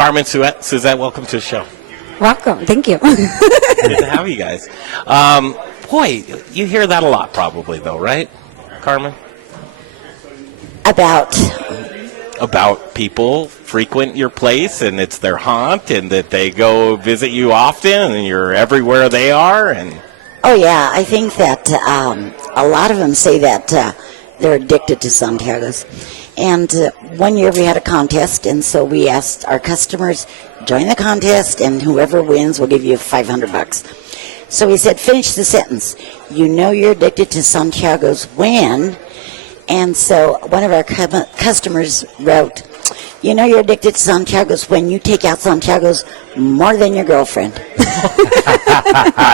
Carmen, Suzette, welcome to the show. Welcome. Thank you. Good to have you guys. Boy, you hear that a lot probably, though, right, Carmen? About people frequent your place and it's their haunt and that they go visit you often and you're everywhere they are. And oh yeah, I think that a lot of them say that they're addicted to Santiago's. And one year we had a contest, and so we asked our customers, join the contest, and whoever wins will give you $500. So we said, finish the sentence. You know you're addicted to Santiago's when. And so one of our customers wrote, you know you're addicted to Santiago's when you take out Santiago's more than your girlfriend.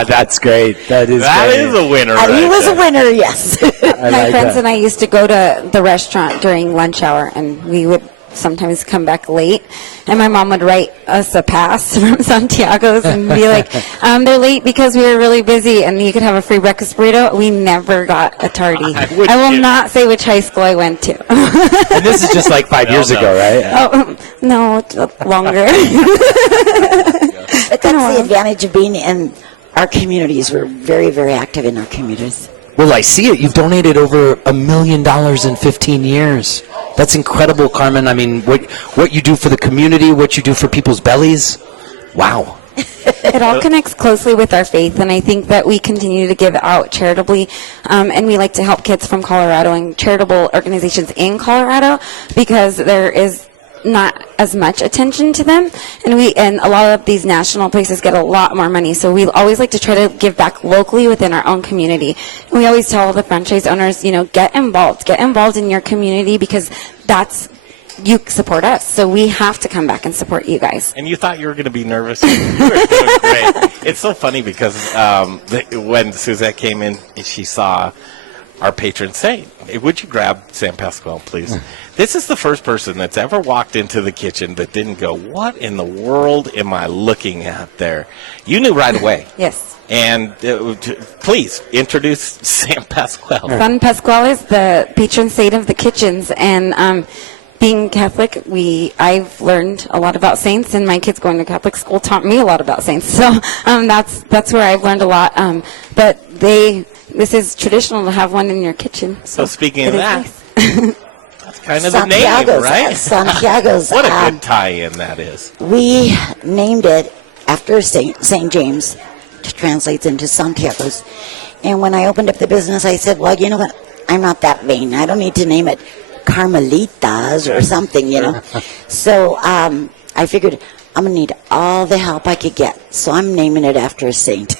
That's great. That is a winner. He was a winner, yes. My friends and I used to go to the restaurant during lunch hour, and we would sometimes come back late, and my mom would write us a pass from Santiago's and be like, they're late because we were really busy, and you could have a free breakfast burrito. We never got a tardy. I will not say which high school I went to. And this is just like 5 years ago, right? Oh, no, longer. But that's the advantage of being in our communities. We're very, very active in our communities. Well, I see it. You've donated over $1 million in 15 years. That's incredible, Carmen. I mean, what you do for the community, what you do for people's bellies. Wow. It all connects closely with our faith, and I think that we continue to give out charitably, and we like to help kids from Colorado and charitable organizations in Colorado because there is not as much attention to them, and a lot of these national places get a lot more money, so we always like to try to give back locally within our own community. And we always tell the franchise owners, get involved in your community because you support us, so we have to come back and support you guys. And you thought you were going to be nervous? You were doing great. It's so funny because when Suzette came in, she saw our patron saint. Would you grab San Pasquale, please? This is the first person that's ever walked into the kitchen that didn't go, what in the world am I looking at there? You knew right away. Yes. And please introduce San Pasquale. San Pasquale is the patron saint of the kitchens, and being Catholic, I've learned a lot about saints, and my kids going to Catholic school taught me a lot about saints. So that's where I've learned a lot. But this is traditional to have one in your kitchen. So speaking of that, nice. that's kind of the name, right? Santiago's. What a good tie-in that is. We named it after St. James, which translates into Santiago's. And when I opened up the business, I said, well, you know what? I'm not that vain. I don't need to name it Carmelitas or something, So I figured I'm going to need all the help I could get. So I'm naming it after a saint.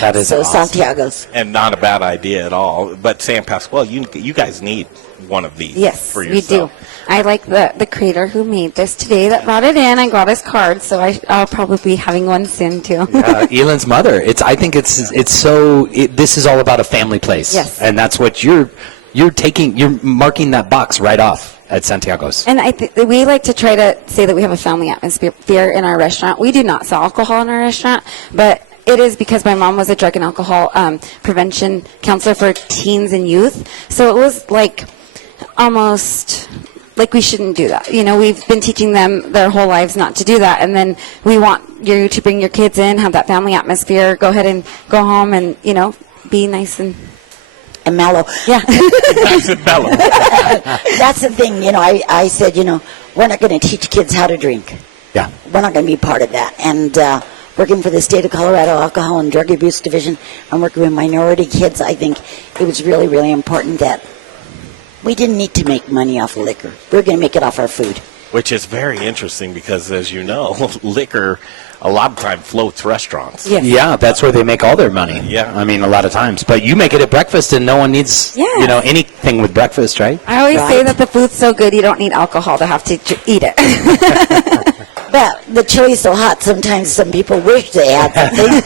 That is so awesome. Santiago's. And not a bad idea at all. But San Pasquale, you guys need one of these for yourself. We do. I like the creator who made this today that brought it in. I got his card, so I'll probably be having one soon too. Elon's mother. I think this is all about a family place. Yes. And that's what you're marking that box right off at Santiago's. And we like to try to say that we have a family atmosphere in our restaurant. We do not sell alcohol in our restaurant, but it is because my mom was a drug and alcohol prevention counselor for teens and youth. So it was like almost like we shouldn't do that. We've been teaching them their whole lives not to do that. And then we want you to bring your kids in, have that family atmosphere, go ahead and go home and, be nice and mellow. Yeah. Nice and mellow. That's the thing, I said, we're not going to teach kids how to drink. Yeah. We're not going to be part of that. And working for the state of Colorado Alcohol and Drug Abuse Division and working with minority kids, I think it was really, really important that we didn't need to make money off of liquor. We're going to make it off our food. Which is very interesting because, as you know, liquor a lot of time floats restaurants. Yes. Yeah, that's where they make all their money. Yeah. I mean, a lot of times. But you make it at breakfast, and no one needs, anything with breakfast, right? I always say that the food's so good you don't need alcohol to have to eat it. But the chili's so hot, sometimes some people wish they had something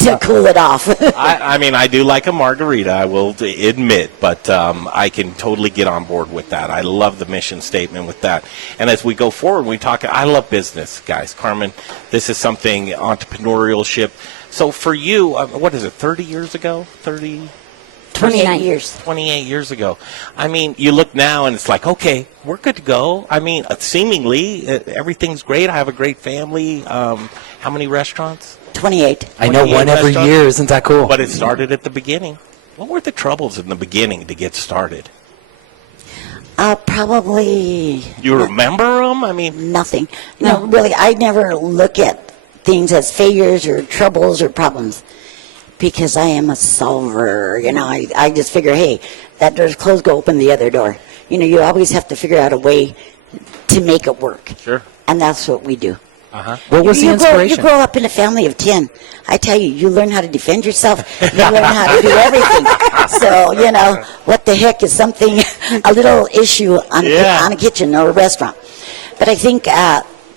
to cool it off. I mean, I do like a margarita, I will admit, but I can totally get on board with that. I love the mission statement with that. And as we go forward, we talk, I love business, guys. Carmen, this is something, entrepreneurship. So for you, what is it, 30 years ago? 30? 29 years. 28 years ago. I mean, you look now and it's like, okay, we're good to go. I mean, seemingly everything's great. I have a great family. How many restaurants? 28. I know 28 one every restaurants. year. Isn't that cool? But it started at the beginning. What were the troubles in the beginning to get started? Probably You remember them? I mean, nothing. No, really, I never look at things as failures or troubles or problems because I am a solver. I just figure, hey, that door's closed, go open the other door. You always have to figure out a way to make it work. Sure. And that's what we do. What was the inspiration? You grow up in a family of 10. I tell you, you learn how to defend yourself. You learn how to do everything. So, what the heck is something, a little issue on a kitchen or a restaurant. But I think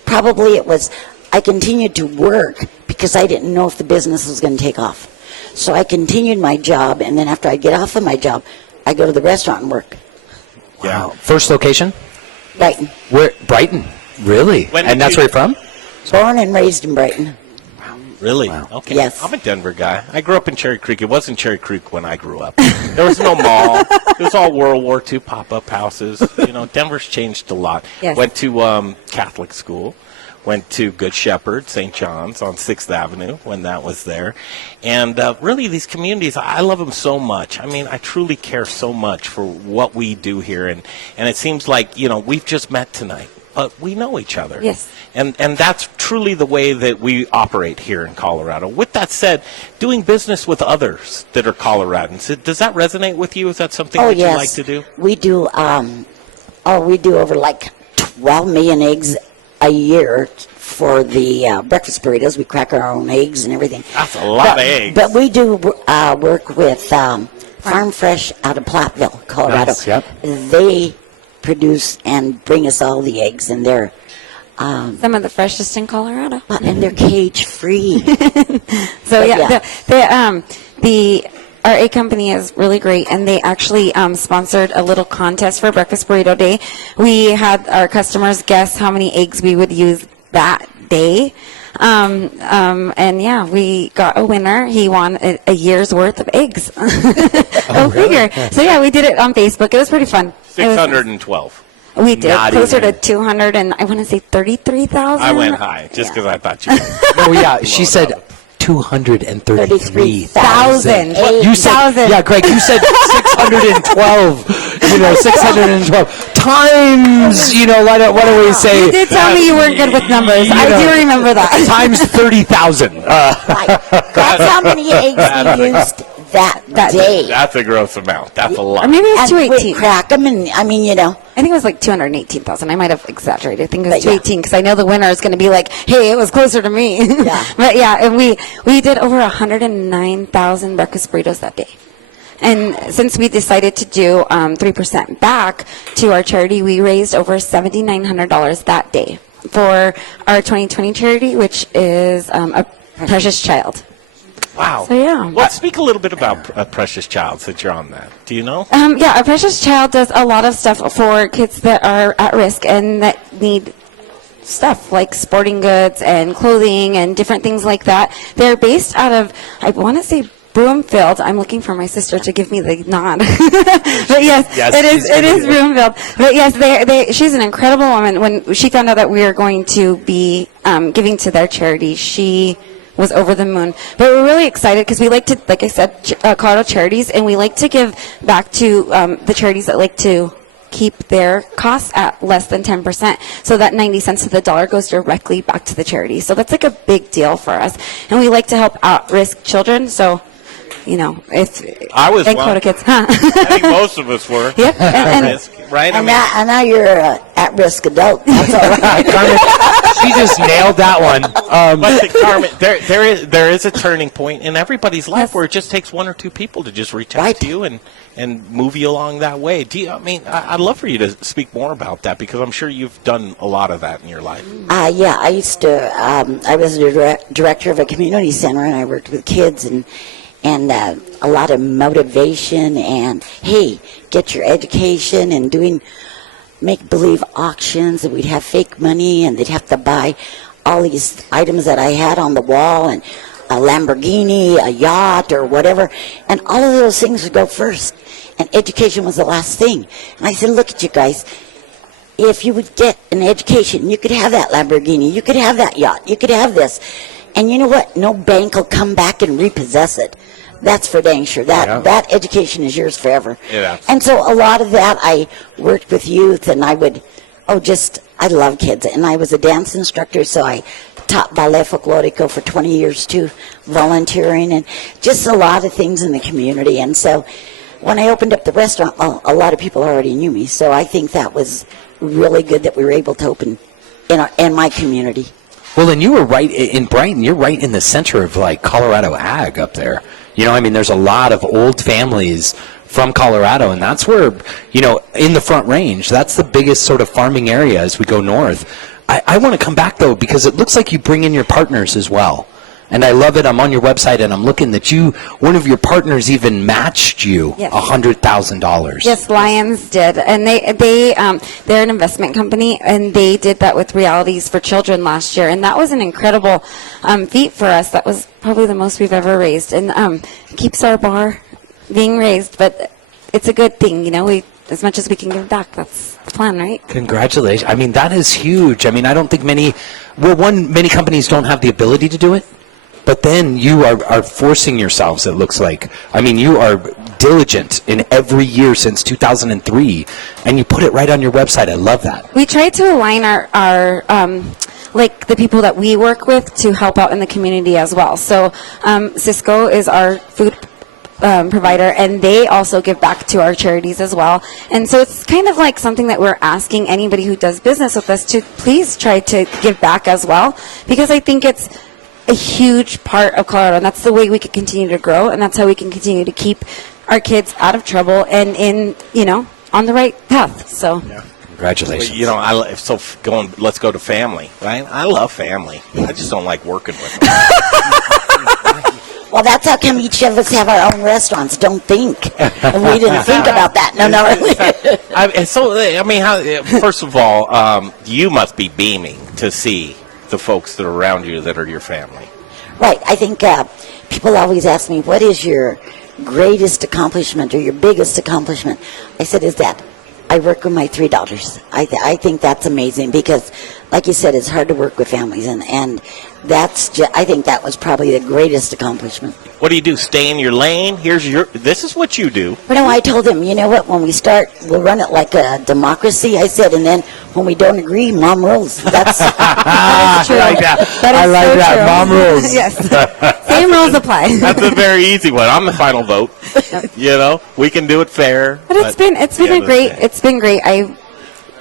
probably it was, I continued to work because I didn't know if the business was going to take off. So I continued my job, and then after I get off of my job, I go to the restaurant and work. Wow. First location? Brighton. Where? Brighton. Really? When did And that's you- where you're from? Born and raised in Brighton. really? Wow. Okay. Yes. I'm a Denver guy. I grew up in Cherry Creek. It wasn't Cherry Creek when I grew up. There was no mall. It was all World War II pop-up houses. Denver's changed a lot. Yes. Went to Catholic school. Went to Good Shepherd, St. John's on 6th Avenue when that was there. And really, these communities, I love them so much. I mean, I truly care so much for what we do here. And it seems like, we've just met tonight, but we know each other. Yes. And that's truly the way that we operate here in Colorado. With that said, doing business with others that are Coloradans, does that resonate with you? Is that something that yes. you like to do? We do. We do over like 12 million eggs a year for the breakfast burritos. We crack our own eggs and everything. That's a lot of eggs. But we do work with Farm Fresh out of Platteville, Colorado. Nice, yep. They produce and bring us all the eggs, and they're Some of the freshest in Colorado. cage free. So yeah. the our egg company is really great, and they actually sponsored a little contest for Breakfast Burrito Day. We had our customers guess how many eggs we would use that day. And yeah, we got a winner. He won a year's worth of eggs. Go figure. So yeah, we did it on Facebook. It was pretty fun. It was- 612. We did Not closer even. to 200, and I want to say 33,000. I went high just because I thought you Oh, yeah. She said 233,000. 33,000. You said, Thousand. yeah, Greg, you said 612. 612 times, what do we say? You did tell me you weren't good with numbers. I do remember that. Times 30,000. Right. That's how many eggs we used that day. That's a gross amount. That's a lot. Or maybe it was And we 218. crack them, and I mean, I think it was like 218,000. I might have exaggerated. I think it was But yeah. 218 because I know the winner is going to be like, hey, it was closer to me. Yeah. But yeah, and we did over 109,000 breakfast burritos that day. And since we decided to do 3% back to our charity, we raised over $7,900 that day for our 2020 charity, which is a Precious Child. Wow. So, yeah. Well, speak a little bit about Precious Child since you're on that. Do you know? Yeah, a Precious Child does a lot of stuff for kids that are at risk and that need stuff like sporting goods and clothing and different things like that. They're based out of, I want to say, Broomfield. I'm looking for my sister to give me the nod. But yes, it is Broomfield. But yes, she's an incredible woman. When she found out that we were going to be giving to their charity, she was over the moon. But we're really excited because we like to, like I said, Colorado Charities, and we like to give back to the charities that like to keep their costs at less than 10%, so that 90 cents to the dollar goes directly back to the charity. So that's like a big deal for us. And we like to help at-risk children, so if I was and one. quota kids, huh? I think most of us were. Yep, At and- risk, right? And now you're an at-risk adult. That's all right. Carmen, she just nailed that one. But Carmen, there is a turning point in everybody's life Yes. where it just takes one or two people to just reach out Right. to you and move you along that way. I'd love for you to speak more about that because I'm sure you've done a lot of that in your life. Yeah, I used to. I was a director of a community center, and I worked with kids and a lot of motivation and hey, get your education and doing make-believe auctions, and we'd have fake money, and they'd have to buy all these items that I had on the wall, and a Lamborghini, a yacht, or whatever, and all of those things would go first. And education was the last thing. And I said, look at you guys. If you would get an education, you could have that Lamborghini, you could have that yacht, you could have this. And you know what? No bank will come back and repossess it. That's for dang sure. That education is yours forever. Yeah. And so a lot of that, I worked with youth, and I would, I love kids. And I was a dance instructor, so I taught ballet folklorico for 20 years too, volunteering, and just a lot of things in the community. And so when I opened up the restaurant, well, a lot of people already knew me, so I think that was really good that we were able to open in my community. Well, and you were right in Brighton. You're right in the center of like Colorado ag up there. You know, I mean, there's a lot of old families from Colorado, and that's where, you know, in the Front Range, that's the biggest sort of farming area as we go north. I want to come back, though, because it looks like you bring in your partners as well. And I love it. I'm on your website, and I'm looking that one of your partners even matched you $100,000. Yes, Lions did, and they're an investment company, and they did that with Realities for Children last year, and that was an incredible feat for us. That was probably the most we've ever raised, and keeps our bar being raised. But it's a good thing, you know. As much as we can give back, that's the plan, right? Congratulations. I mean, that is huge. I mean, I don't think many companies don't have the ability to do it. But then you are forcing yourselves, it looks like. I mean, you are diligent in every year since 2003, and you put it right on your website. I love that. We try to align our like the people that we work with to help out in the community as well. So Cisco is our food provider, and they also give back to our charities as well. And so it's kind of like something that we're asking anybody who does business with us to please try to give back as well, because I think it's a huge part of Colorado, and that's the way we can continue to grow, and that's how we can continue to keep our kids out of trouble and in, you know, on the right path. So Congratulations. You know, let's go to family, right? I love family. I just don't like working with them. Well, that's how come each of us have our own restaurants. Don't think. We didn't think about that. No, really. First of all, you must be beaming to see the folks that are around you that are your family. Right. I think people always ask me, what is your greatest accomplishment or your biggest accomplishment? I said, is that I work with my 3 daughters. I think that's amazing because, like you said, it's hard to work with families, and I think that was probably the greatest accomplishment. What do? Stay in your lane? This is what you do. But no, I told him, you know what, when we start, we'll run it like a democracy, I said, and then when we don't agree, mom rules. That's that is true. I like that. That is I like so that. true. Mom rules. Yes. Same rules apply. That's a very easy one. I'm the final vote. You know, we can do it fair. But it's been great.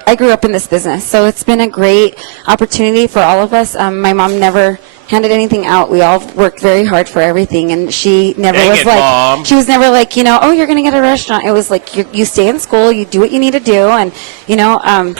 I grew up in this business, so it's been a great opportunity for all of us. My mom never handed anything out. We all worked very hard for everything, and she never Mom. She was never like, you know, oh, you're going to get a restaurant. It was like you stay in school, you do what you need to do, and you know.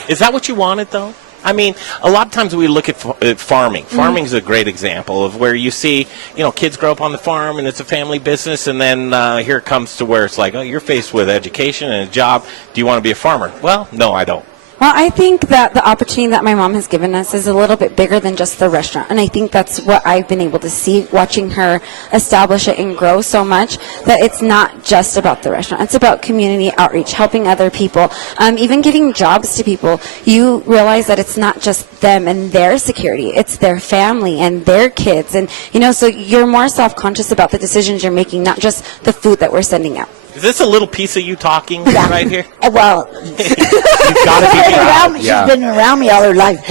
Is that what you wanted, though? I mean, a lot of times we look at farming. Farming is a great example of where you see, you know, kids grow up on the farm and it's a family business, and then here it comes to where it's like, oh, you're faced with education and a job. Do you want to be a farmer? Well, no, I don't. Well, I think that the opportunity that my mom has given us is a little bit bigger than just the restaurant. And I think that's what I've been able to see watching her establish it and grow so much, that it's not just about the restaurant. It's about community outreach, helping other people, even getting jobs to people. You realize that it's not just them and their security. It's their family and their kids. And, you know, so you're more self-conscious about the decisions you're making, not just the food that we're sending out. Is this a little piece of you talking right here? Well, You've got to be proud. she's been around me all her life.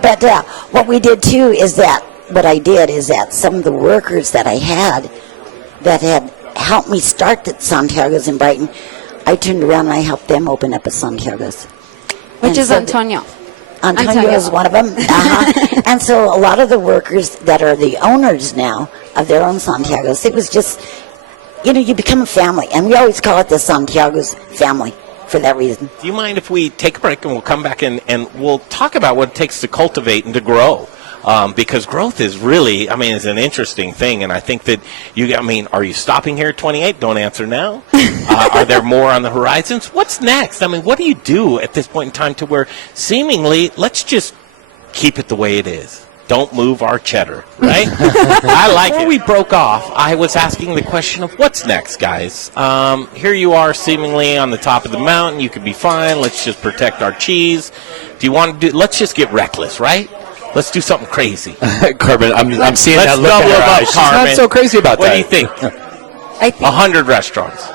But what we did too is that some of the workers that I had that had helped me start at Santiago's in Brighton, I turned around and I helped them open up a Santiago's. Which is Antonio. Antonio is one of them. And so a lot of the workers that are the owners now of their own Santiago's, it was just, you know, you become a family. And we always call it the Santiago's family for that reason. Do you mind if we take a break and we'll come back and we'll talk about what it takes to cultivate and to grow? Because growth is really, is an interesting thing. And I think that are you stopping here at 28? Don't answer now. Are there more on the horizons? What's next? What do you do at this point in time to where seemingly, let's just keep it the way it is? don't move our cheddar, right? I like it. Before we broke off, I was asking the question of what's next, guys. Here you are seemingly on the top of the mountain. You could be fine. Let's just protect our cheese. Do you want to do, let's just get reckless, right? Let's do something crazy. Carmen, I'm seeing Let's that look double in her them up, eyes. She's Carmen. not so crazy about What that. do you think? I think 100 restaurants.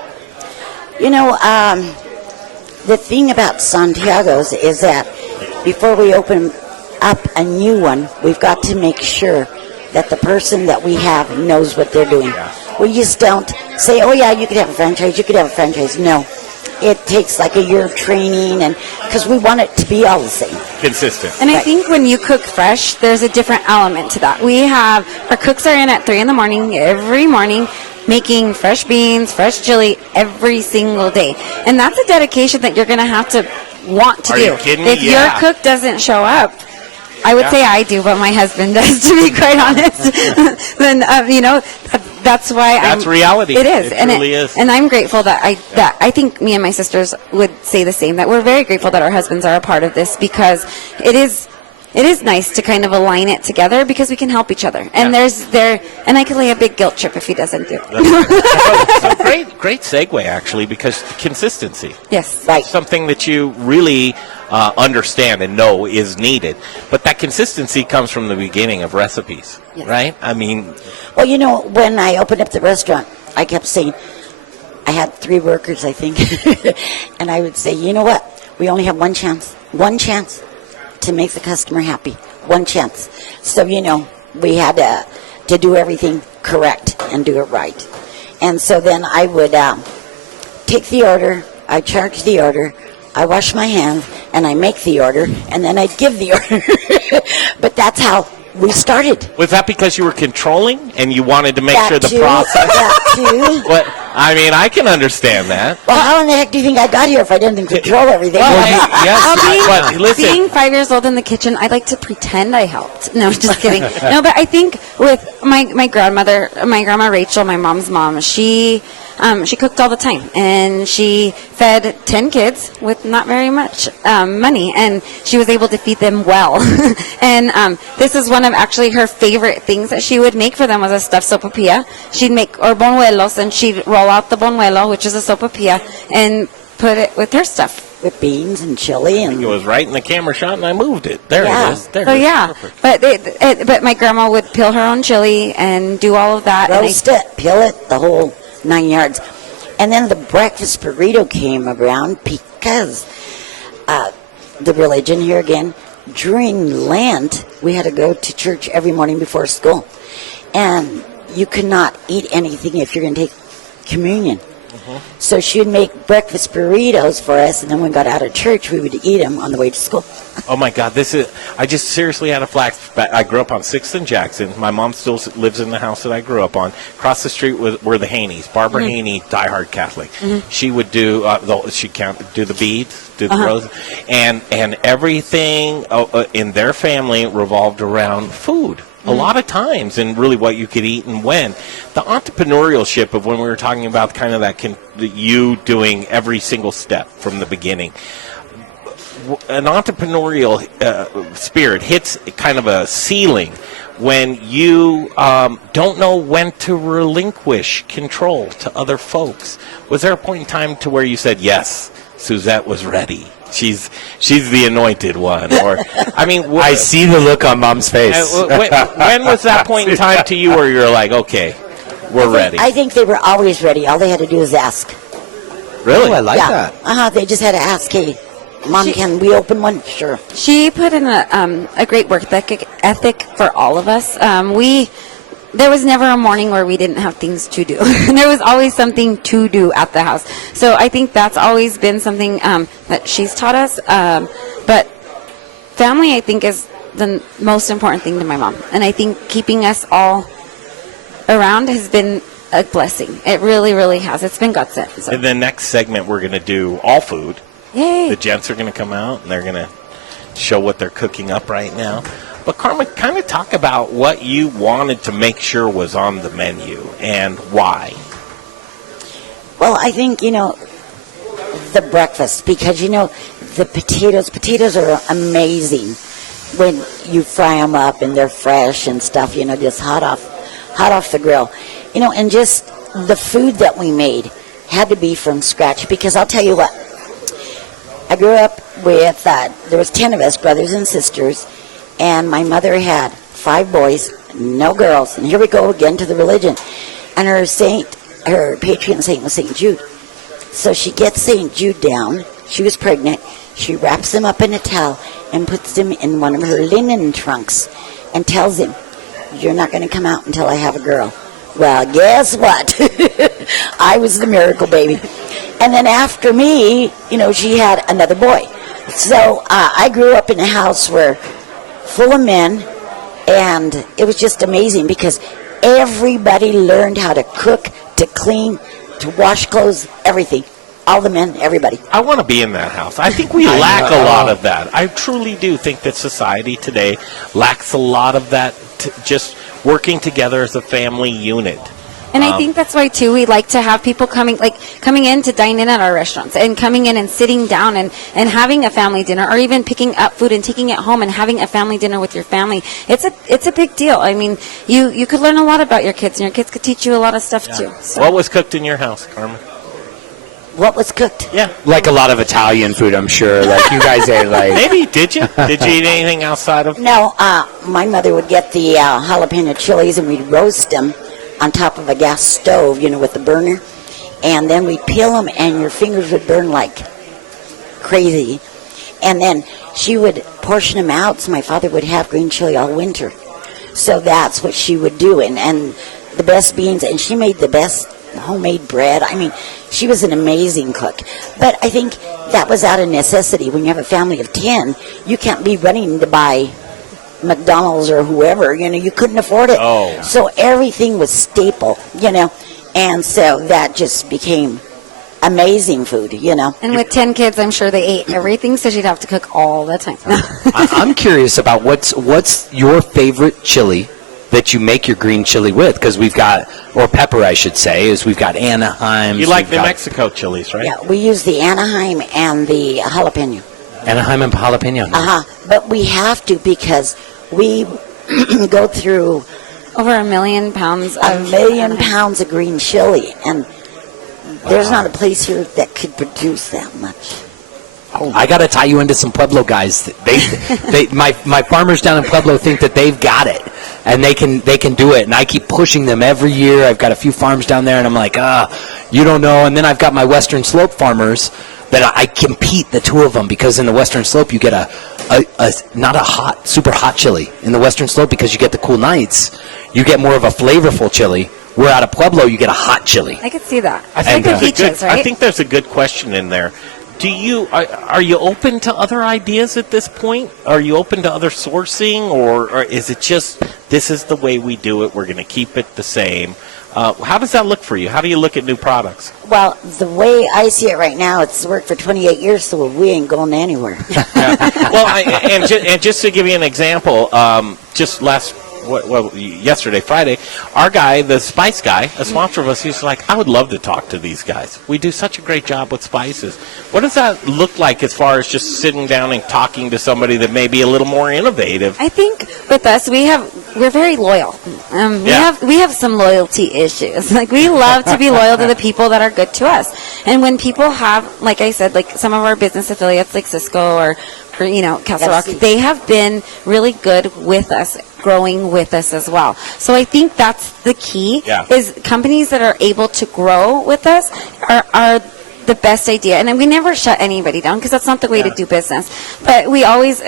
You know, the thing about Santiago's is that before we open up a new one, we've got to make sure that the person that we have knows what they're doing. We just don't say, oh yeah, you could have a franchise, you could have a franchise. No. It takes like a year of training, and because we want it to be all the same. Consistent. And I Right. think when you cook fresh, there's a different element to that. We have, our cooks are in at 3 in the morning, every morning, making fresh beans, fresh chili every single day. And that's a dedication that you're going to have to want to Are do. you kidding me? If Yeah. your cook doesn't show up, I would Yeah. say I do, but my husband does, to be quite honest. Then, that's why That's reality. It is. It and truly is. And I'm grateful that I think me and my sisters would say the same, that we're very grateful that our husbands are a part of this, because it is nice to kind of align it together, because we can help each other. And and I can lay a big guilt trip if he doesn't do it. So great segue, actually, because consistency. Yes. Right. Something that you really understand and know is needed. But that consistency comes from the beginning of recipes, Yes. right? I mean, Well, you know, when I opened up the restaurant, I kept saying, I had 3 workers, I think, and I would say, you know what? We only have one chance to make the customer happy. One chance. So, you know, we had to do everything correct and do it right. And so then I would take the order, I charge the order, I wash my hands, and I make the order, and then I'd give the order. But that's how we started. was that because you were controlling and you wanted to make That sure the too, process? that too. What? I mean, I can understand that. Well, how in the heck do you think I got here if I didn't control everything? But listen, Being 5 years old in the kitchen, I like to pretend I helped. No, just kidding. No, but I think with my grandmother, my grandma Rachel, my mom's mom, she cooked all the time, and she fed 10 kids with not very much money, and she was able to feed them well. And this is one of actually her favorite things that she would make for them, was a stuffed sopapilla. She'd make or bonuelos, and she'd roll out the bonuelo, which is a sopapilla, and put it with her stuff. With beans and chili and it was right in the camera shot, and I moved it. There Yeah. it is. There So it is. yeah, Perfect. but my grandma would peel her own chili and do all of that. and roast it, peel it, the whole 9 yards. And then the breakfast burrito came around because the religion here again. During Lent, we had to go to church every morning before school. And you could not eat anything if you're going to take communion. So she would make breakfast burritos for us, and then when we got out of church, we would eat them on the way to school. Oh my God, I just seriously had a flashback. I grew up on 6th and Jackson. My mom still lives in the house that I grew up on. Across the street were the Haneys. Barbara Haney, diehard Catholic. She would do do the beads, do the roses, and everything in their family revolved around food. A lot of times, and really what you could eat and when. The entrepreneurship of when we were talking about kind of you doing every single step from the beginning. An entrepreneurial spirit hits kind of a ceiling when you don't know when to relinquish control to other folks. Was there a point in time to where you said, yes, Suzette was ready? She's the anointed one, or I mean, I see the look on Mom's face. when was that point in time to you where you're like, okay, we're ready? I think they were always ready. All they had to do was ask. Really? Oh, I like yeah. that. They just had to ask, hey, Mom, can we open one? Sure. She put in a great work ethic for all of us. There was never a morning where we didn't have things to do. There was always something to do at the house. So I think that's always been something that she's taught us. But family, I think, is the most important thing to my mom. And I think keeping us all around has been a blessing. It really, really has. It's been God sent. So. In the next segment, we're going to do all food. Yay. The gents are going to come out, and they're going to show what they're cooking up right now. But Carmen, kind of talk about what you wanted to make sure was on the menu and why. Well, I think, the breakfast, because, the potatoes are amazing. when you fry them up and they're fresh and stuff, just hot off the grill, and just the food that we made had to be from scratch, because I'll tell you what, I grew up with, there was 10 of us, brothers and sisters, and my mother had 5 boys, no girls, and here we go again to the religion, and her patron saint was St. Jude. So she gets St. Jude down, she was pregnant, she wraps him up in a towel and puts him in one of her linen trunks and tells him, "You're not going to come out until I have a girl." Well, guess what? I was the miracle baby. And then after me, she had another boy. So I grew up in a house full of men, and it was just amazing because everybody learned how to cook, to clean, to wash clothes, everything. All the men, everybody. I want to be in that house. I think we lack a lot of that. I truly do think that society today lacks a lot of that, just working together as a family unit. And I think that's why, too, we like to have people coming in to dine in at our restaurants and coming in and sitting down and having a family dinner, or even picking up food and taking it home and having a family dinner with your family. It's a big deal. I mean, you could learn a lot about your kids, and your kids could teach you a lot of stuff, too. So. What was cooked in your house, Carmen? What was cooked? Yeah. Like a lot of Italian food, I'm sure. Like you guys ate like... Maybe. Did you? Did you eat anything outside of... No, my mother would get the jalapeno chilies, and we'd roast them on top of a gas stove, with the burner. And then we'd peel them, and your fingers would burn like crazy. And then she would portion them out, so my father would have green chili all winter. So that's what she would do. And the best beans, and she made the best homemade bread. I mean, she was an amazing cook. But I think that was out of necessity. When you have a family of 10, you can't be running to buy McDonald's or whoever, you couldn't afford it. Oh. So everything was staple, and so that just became amazing food, And with 10 kids, I'm sure they ate everything, so she'd have to cook all the time. I'm curious about what's your favorite chili that you make your green chili with, because we've got, or pepper I should say, is we've got Anaheim. You like New Mexico chilies, right? Yeah, we use the Anaheim and the jalapeno. Anaheim and jalapeno. But we have to, because we go through Over 1 million pounds. a million pounds of green chili, and there's not a place here that could produce that much. I got to tie you into some Pueblo guys. My farmers down in Pueblo think that they've got it, and they can do it. And I keep pushing them every year. I've got a few farms down there, and I'm like, you don't know. And then I've got my Western Slope farmers that I compete, the two of them, because in the Western Slope you get a not a super hot chili in the Western Slope, because you get the cool nights. You get more of a flavorful chili. Where out of Pueblo you get a hot chili. I could see that. I think, Like the beaches, right? I think there's a good question in there. Are you open to other ideas at this point? Are you open to other sourcing, or is it just this is the way we do it? We're going to keep it the same. How does that look for you? How do you look at new products? Well, the way I see it right now, it's worked for 28 years, so we ain't going anywhere. Well, and just to give you an example, just yesterday, Friday, our guy, the spice guy, a sponsor of us, he's like, I would love to talk to these guys. We do such a great job with spices. What does that look like as far as just sitting down and talking to somebody that may be a little more innovative? I think with us, we're very loyal. We have some loyalty issues. Like, we love to be loyal to the people that are good to us. And when people have, like I said, like some of our business affiliates, like Cisco or Castle Rock, they have been really good with us, growing with us as well. So I think that's the key, is companies that are able to grow with us are the best idea. And we never shut anybody down, because that's not the way to do business. But we're always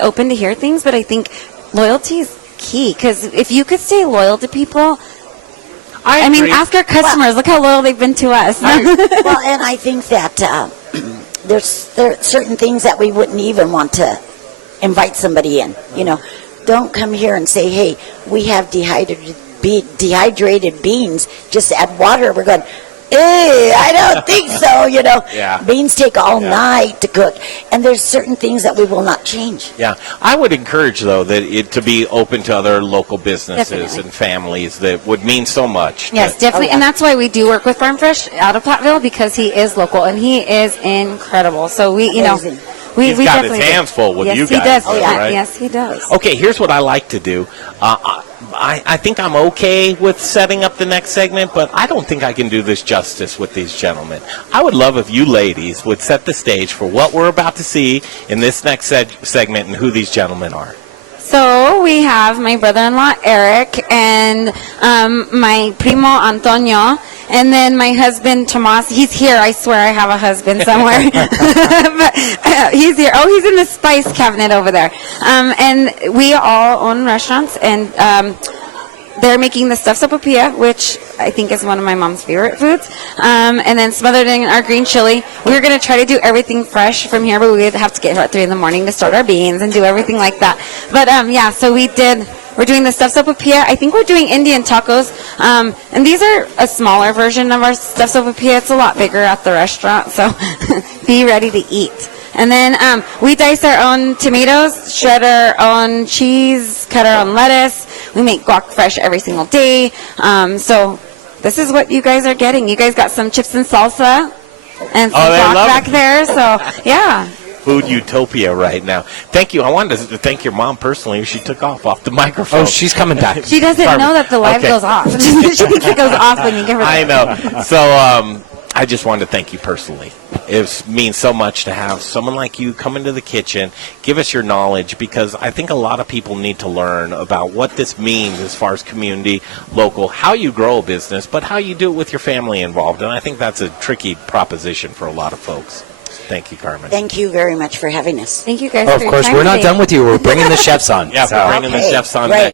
open to hear things, but I think loyalty is key, because if you could stay loyal to people, I mean, ask our customers, look how loyal they've been to us. Well, and I think that there are certain things that we wouldn't even want to invite somebody in. Don't come here and say, hey, we have dehydrated beans, just add water. We're going, hey, I don't think so, Yeah. Beans take all night to cook, and there's certain things that we will not change. Yeah, I would encourage, though, that it to be open to other local businesses Definitely. and families. That would mean so much. Yes, definitely. And that's why we do work with Farm Fresh out of Platteville, because he is local and he is incredible. So we We He's got his definitely do. hands full with yes, you he guys. does. though, yeah. right? Yes, he does. Okay, here's what I like to do. I think I'm okay with setting up the next segment, but I don't think I can do this justice with these gentlemen. I would love if you ladies would set the stage for what we're about to see in this next segment and who these gentlemen are. So we have my brother-in-law Eric and my primo Antonio, and then my husband Tomas. He's here. I swear I have a husband somewhere, but he's here. Oh, he's in the spice cabinet over there. And we all own restaurants, and they're making the stuffed sopapilla, which I think is one of my mom's favorite foods, and then smothered in our green chili. We're going to try to do everything fresh from here, but we have to get here at 3 in the morning to start our beans and do everything like that. But yeah, so we're doing the stuffed sopapilla. I think we're doing Indian tacos, and these are a smaller version of our stuffed sopapilla. It's a lot bigger at the restaurant, so be ready to eat. And then we dice our own tomatoes, shred our own cheese, cut our own lettuce. We make guac fresh every single day. So this is what you guys are getting. You guys got some chips and salsa and some they guac love back it. there. So, yeah. Food utopia right now. Thank you. I wanted to thank your mom personally. She took off the microphone. Oh, she's coming back. She doesn't Carmen. know that the live Okay. goes off. She thinks it goes off when you give her I know. So I just wanted to thank you personally. It means so much to have someone like you come into the kitchen, give us your knowledge, because I think a lot of people need to learn about what this means as far as community, local, how you grow a business, but how you do it with your family involved. And I think that's a tricky proposition for a lot of folks. Thank you, Carmen. Thank you very much for having us. Thank you guys Oh, for of your course, time we're not today. done with you. We're bringing the chefs on. Yeah, So- we're bringing the Okay, chefs on great. next.